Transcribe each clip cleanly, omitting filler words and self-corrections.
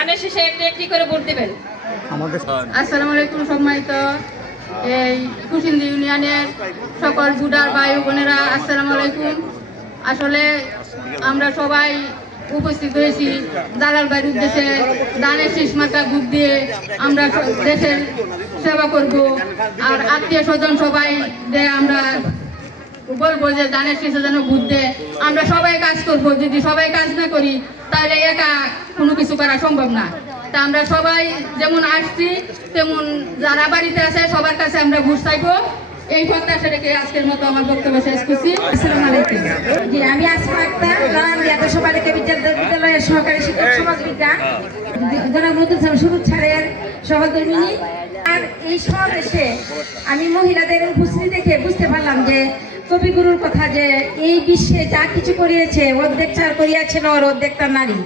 ধানের শেষে একটি একটি করে ভোট দেবেন। আসসালামু আলাইকুম। সম্মানিত এই কুশিন্দি ইউনিয়নের সকল ভোটার ভাই বোনেরা, আসসালামু আলাইকুম। আসলে আমরা সবাই উপস্থিত হয়েছি জালাল ভাইয়ের উদ্দেশ্যে ধানের শীষ মার্কা ভোট দিয়ে আমরা দেশের সেবা করব। আর আত্মীয় স্বজন সবাই আমরা বলবো যে ধানের শীষে যেন ভোট দেয়। আমরা সবাই কাজ করব, যদি সবাই কাজ না করি তাহলে একা কোনো কিছু করা সম্ভব না। তা আমরা সবাই যেমন আসছি তেমন যারা বাড়িতে আছে সবার কাছে আমরা ভোট চাইবো। এই প্রত্যাশা রেখে আজকের মতো আমার বক্তব্য শেষ করছি। আসসালামু আলাইকুম। জি, আমি আসমা আক্তার, রানান্দিয়া আদর্শ বালিকা বিদ্যালয়ের সহকারী শিক্ষক সমাজ বিজ্ঞান, জনাব নতুন সুরুৎ ছাড়ের সহধর্মিনী। আর এই সমাবেশে আমি মহিলাদের উপস্থিতি দেখে বুঝতে পারলাম যে কবিগুরুর কথা, যে এই বিশ্বে যা কিছু করিয়েছে অর্ধেক চার করিয়াছে নর অর্ধেক তার নারী,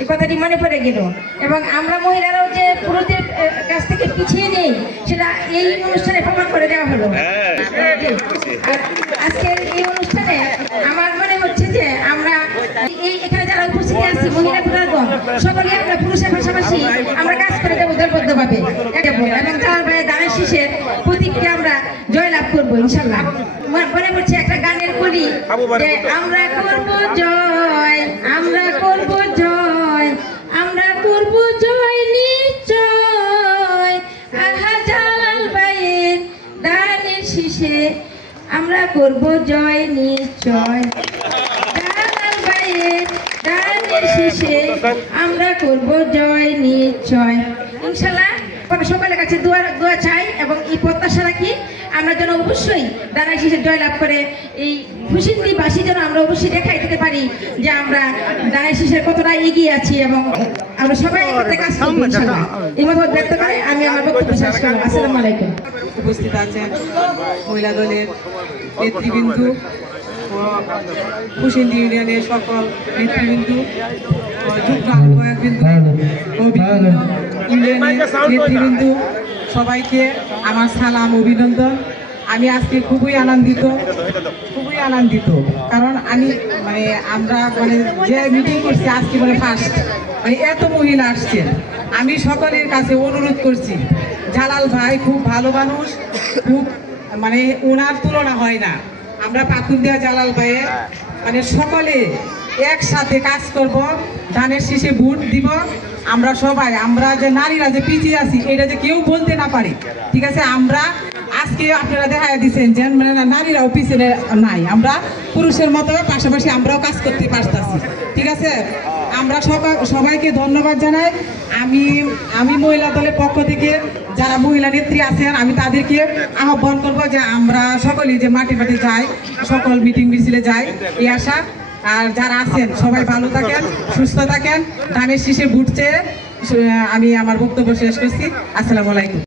এই কথাটি মনে পড়ে গেল। এবং আমরা মহিলারাও যে পুরুষদের কাছ থেকে পিছিয়ে নেই সেটা এই অনুষ্ঠানে প্রমাণ করে দেওয়া হলো। আজকের এই অনুষ্ঠানে আমার মনে হচ্ছে যে আমরা এখানে যারা উপস্থিত আছি মহিলা ভোটারগণ সকলেই আমরা পুরুষের পাশাপাশি আমরা কাজ করে দেবো দলবদ্ধভাবে, এবং তার ধানের শীষের প্রতীককে আমরা জয়লাভ করবো ইনশাল্লাহ। মনে পড়ছে একটা গানের কলি যে আমরা করবো জয়, আমরা করবো জয়, আমরা করবো জয় নিশ্চয়, আহা জালাল ভাইয়ের ধানের শীষে আমরা করবো জয় নিশ্চয়, জালাল ভাইয়ের ধানের শীষে আমরা করবো জয় নিশ্চয় ইনশাল্লাহ। সকলের কাছে দোয়া চাই এবং এই প্রত্যাশা রাখি আমরা যেন অবশ্যই ধানের শীষে জয়লাভ করে এই কুশিন্দিবাসী যেন আমরা অবশ্যই দেখাই দিতে পারি যে আমরা ধানের শীষের কতটা এগিয়ে আছি এবং আমরা সবাই কাজ করবো ইনশাআল্লাহ। এই মত ব্যক্ত করে আমি আমার বক্তব্য শেষ করব। আসসালামু আলাইকুম। উপস্থিত আছেন মহিলা দলের নেতৃবৃন্দ, কুশিন্দি ইউনিয়নের সকল নেতৃবৃন্দ, যুগ্ম আহ্বায়কবৃন্দ ও ইউনিয়নের নেতৃবৃন্দ, সবাইকে আমার সালাম অভিনন্দন। আমি আজকে খুবই আনন্দিত কারণ আমি আমরা যে মিটিং করছি আজকে ফার্স্ট এত মহিলা আসছেন। আমি সকলের কাছে অনুরোধ করছি, জালাল ভাই খুব ভালো মানুষ, খুব ওনার তুলনা হয় না। আমরা পাকুন্দিয়া জালাল ভাইয়ের সকলে একসাথে কাজ করব, ধানের শীষে ভোট দিব। আমরা সবাই, আমরা যে নারীরা যে পিছিয়ে আছি এটা যে কেউ বলতে না পারি, ঠিক আছে। আমরা আজকে আপনারা দেখা দিচ্ছেন যে নারীরাও পিছনে নাই, আমরা পুরুষের মতো পাশাপাশি আমরাও কাজ করতে পারতেছি, ঠিক আছে। আমরা সবাইকে ধন্যবাদ জানাই। আমি মহিলা দলের পক্ষ থেকে যারা মহিলা নেত্রী আছেন আমি তাদেরকে আহ্বান করবো যে আমরা সকলেই যে মাঠে মাঠে যাই, সকল মিটিং মিছিলে যাই, এই আশা। আর যারা আছেন সবাই ভালো থাকেন, সুস্থ থাকেন। ধানের শীষে ভোট চেয়ে আমি আমার বক্তব্য শেষ করছি। আসসালামু আলাইকুম।